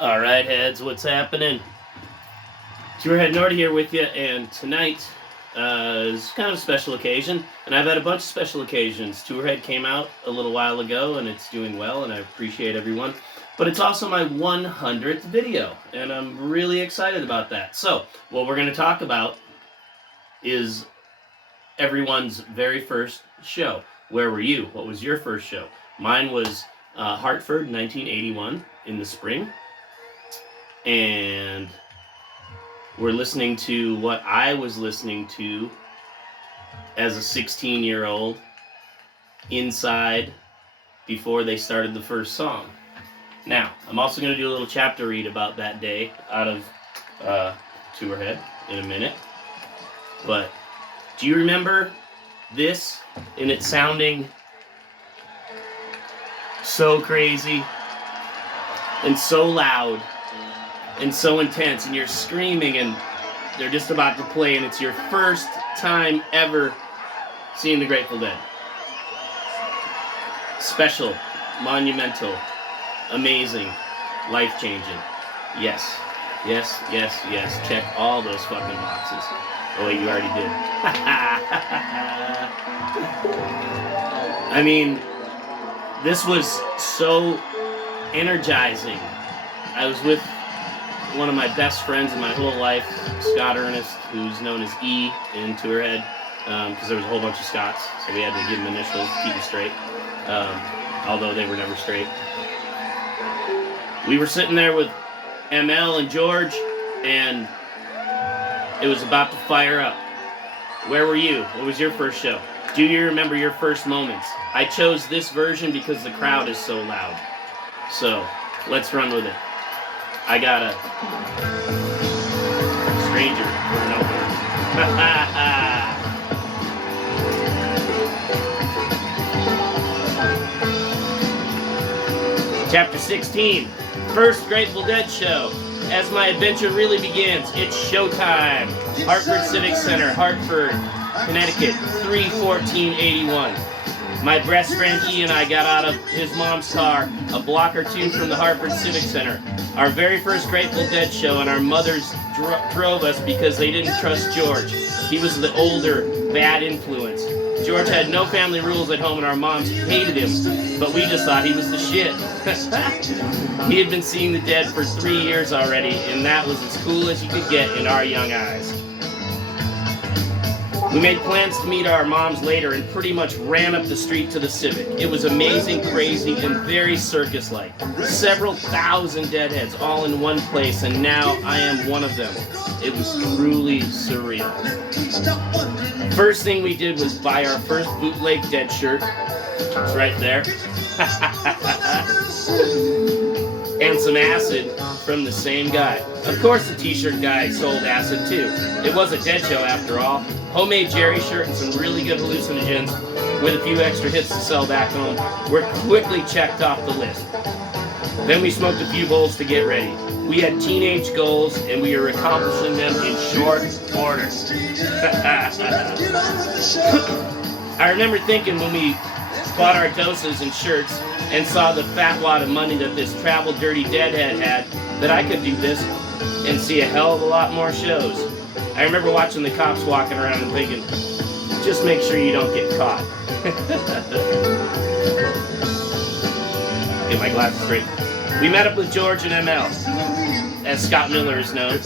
Alright, heads, what's happening? Tourhead Nordy here with you, and tonight is kind of a special occasion, and I've had a bunch of special occasions. Tourhead came out a little while ago, and it's doing well, and I appreciate everyone. But it's also my 100th video, and I'm really excited about that. So, what we're going to talk about is everyone's very first show. Where were you? What was your first show? Mine was Hartford, 1981, in the spring. And we're listening to what I was listening to as a 16-year-old inside before they started the first song. Now, I'm also going to do a little chapter read about that day out of Tourhead in a minute. But do you remember this and it sounding so crazy and so loud and so intense, and you're screaming and they're just about to play, and it's your first time ever seeing the Grateful Dead? Special, monumental, amazing, life-changing. Yes, yes, yes, yes. Check all those fucking boxes. Oh wait, you already did. I mean, this was so energizing. I was with one of my best friends in my whole life, Scott Ernest, who's known as E in Tourhead, because there was a whole bunch of Scotts, so we had to give him initials to keep him straight, although they were never straight. We were sitting there with ML and George, and it was about to fire up. Where were you? What was your first show? Do you remember your first moments? I chose this version because the crowd is so loud. So, let's run with it. I got a stranger for an opener. Chapter 16. First Grateful Dead show. As my adventure really begins, it's showtime. Hartford Civic Center, Hartford, Connecticut, 3/14/81. My best friend E and I got out of his mom's car a block or two from the Hartford Civic Center. Our very first Grateful Dead show, and our mothers drove us because they didn't trust George. He was the older, bad influence. George had no family rules at home, and our moms hated him, but we just thought he was the shit. He had been seeing the Dead for 3 years already, and that was as cool as you could get in our young eyes. We made plans to meet our moms later and pretty much ran up the street to the Civic. It was amazing, crazy, and very circus-like. Several thousand Deadheads all in one place, and now I am one of them. It was truly surreal. First thing we did was buy our first bootleg Dead shirt. It's right there. And some acid from the same guy. Of course the t-shirt guy sold acid too. It was a Dead show after all. Homemade Jerry shirt and some really good hallucinogens with a few extra hits to sell back home were quickly checked off the list. Then we smoked a few bowls to get ready. We had teenage goals and we were accomplishing them in short order. I remember thinking when we bought our doses and shirts and saw the fat wad of money that this travel dirty Deadhead had, that I could do this and see a hell of a lot more shows. I remember watching the cops walking around and thinking, just make sure you don't get caught. Get my glasses straight. We met up with George and ML, as Scott Miller is known,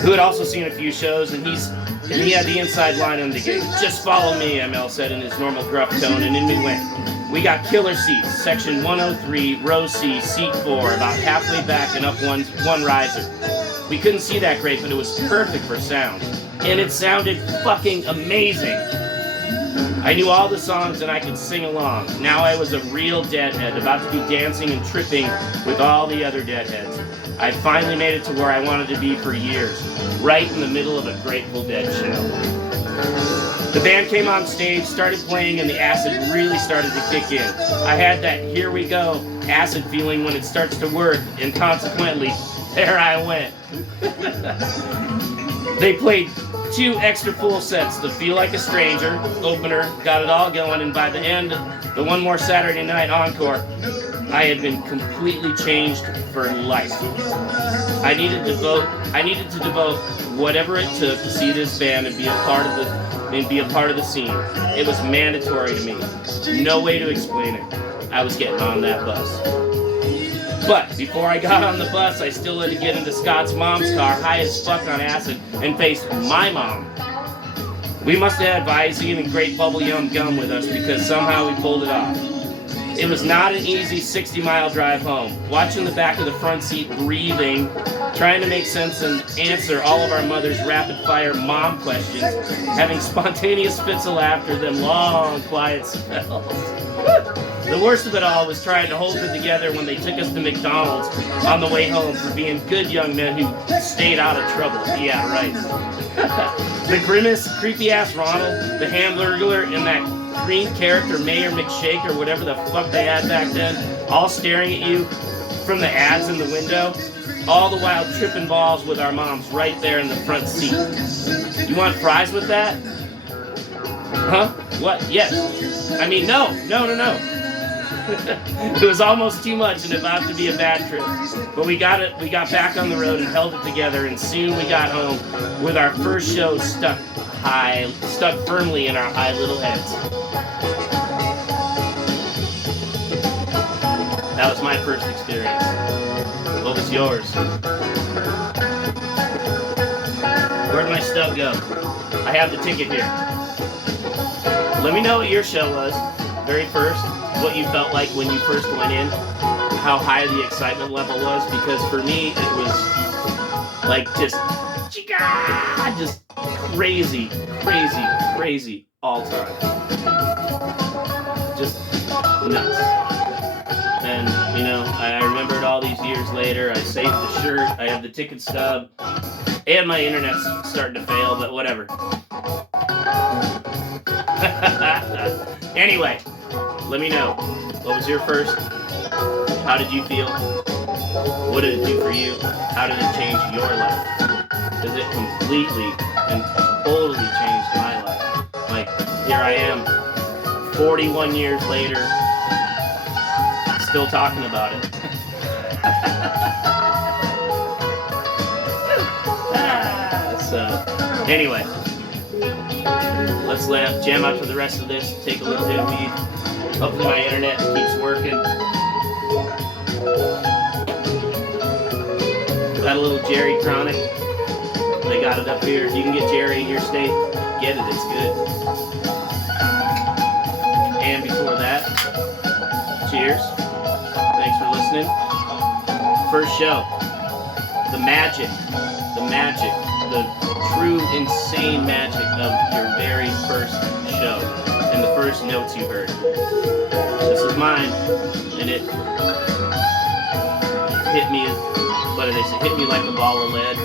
who had also seen a few shows, and he had the inside line on the gate. Just follow me, ML said in his normal gruff tone, and in we went. We got killer seats, section 103, row C, seat 4, about halfway back and up one riser. We couldn't see that great, but it was perfect for sound. And it sounded fucking amazing. I knew all the songs and I could sing along. Now I was a real Deadhead, about to be dancing and tripping with all the other Deadheads. I finally made it to where I wanted to be for years, right in the middle of a Grateful Dead show. The band came on stage, started playing, and the acid really started to kick in. I had that here we go acid feeling when it starts to work, and consequently, there I went. They played 2 extra full sets, the Feel Like a Stranger opener, got it all going, and by the end, the One More Saturday Night encore, I had been completely changed for life. I needed to devote whatever it took to see this band and be a part of the scene. It was mandatory to me. No way to explain it. I was getting on that bus. But before I got on the bus, I still had to get into Scott's mom's car, high as fuck on acid, and face my mom. We must have had Visine and Great Bubble Yum Gum with us because somehow we pulled it off. It was not an easy 60-mile drive home. Watching the back of the front seat breathing, trying to make sense and answer all of our mother's rapid-fire mom questions, having spontaneous fits of laughter, then long, quiet spells. The worst of it all was trying to hold it together when they took us to McDonald's on the way home for being good young men who stayed out of trouble. Yeah, right. The grimace, creepy-ass Ronald, the Hamburglar, and that green character Mayor McShake or whatever the fuck they had back then, all staring at you from the ads in the window, all the while tripping balls with our moms right there in the front seat. You want fries with that? Huh? What? Yes. I mean, no. It was almost too much and about to be a bad trip. But we got back on the road and held it together, and soon we got home with our first show stuck firmly in our high little heads. That was my first experience. What was yours? Where'd my stuff go? I have the ticket here. Let me know what your show was, very first, what you felt like when you first went in, how high the excitement level was, because for me it was like just crazy all time. Just nuts. And, I remember it all these years later. I saved the shirt, I have the ticket stub, and my internet's starting to fail, but whatever. Anyway, let me know. What was your first? How did you feel? What did it do for you? How did it change your life? Because it completely and totally changed my life. Like, here I am, 41 years later, still talking about it. So, anyway, let's jam out to the rest of this, take a little bit of weed. Hopefully my internet keeps working. Got a little Jerry Chronic. They got it up here. If you can get Jerry in your state, get it, it's good. And before that, cheers. Thanks for listening. First show. The magic, the true insane magic of your very first show and the first notes you heard. This is mine, and it hit me, what do they say, hit me like a ball of lead.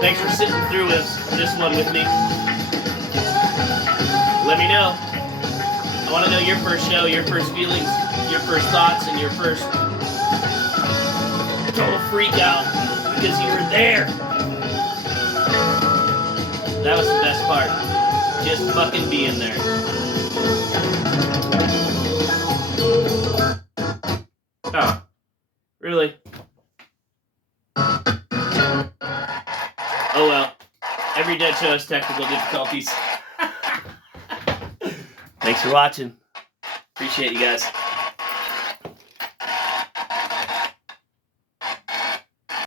Thanks for sitting through this one with me. Let me know. I want to know your first show, your first feelings, your first thoughts, and your first total freak out because you were there. That was the best part. Just fucking being there. Oh, really? Oh well. Every dead Internet show has technical difficulties. Thanks for watching. Appreciate you guys.